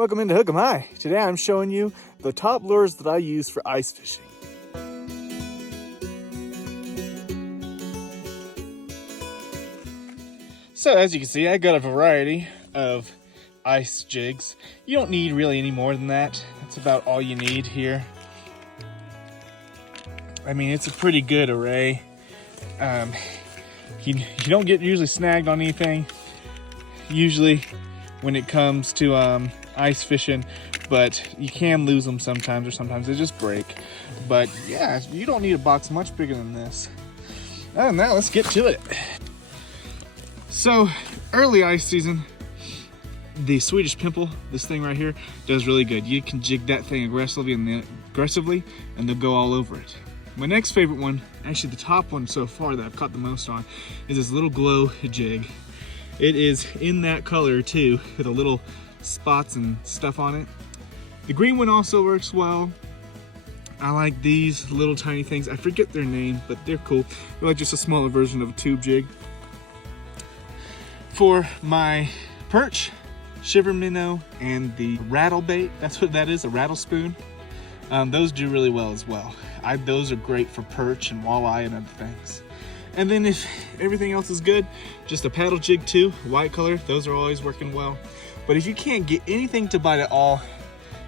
Welcome into Hook 'em High. Today I'm showing you the top lures that I use for ice fishing. So as you can see, I got a variety of ice jigs. You don't need really any more than that. That's about all you need here. I mean, it's a pretty good array. You don't get usually snagged on anything usually when it comes to ice fishing, but you can lose them sometimes, or sometimes they just break. But yeah, you don't need a box much bigger than this. Other than that, let's get to it. So early ice season, the Swedish pimple, this thing right here, does really good. You can jig that thing aggressively and they'll go all over it. My next favorite one, actually the top one so far that I've caught the most on, is this little glow jig. It is in that color too, with the little spots and stuff on it. The green one also works well. I like these little tiny things. I forget their name, but they're cool. They're like just a smaller version of a tube jig. For my perch, shiver minnow, and the rattle bait, that's what that is, a rattle spoon. Those do really well as well. Those are great for perch and walleye and other things. And then if everything else is good, just a paddle jig too, white color, those are always working well. But if you can't get anything to bite at all,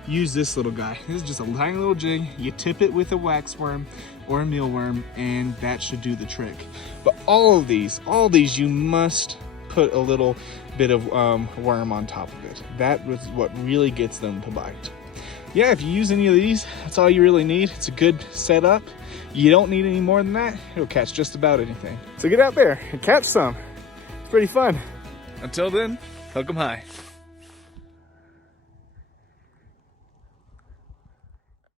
use this little guy. This is just a tiny little jig. You tip it with a wax worm or a mealworm, and that should do the trick. But all these you must put a little bit of worm on top of it. That was what really gets them to bite. Yeah, if you use any of these, that's all you really need. It's a good setup. You don't need any more than that. It'll catch just about anything. So get out there and catch some. It's pretty fun. Until then, hook 'em high.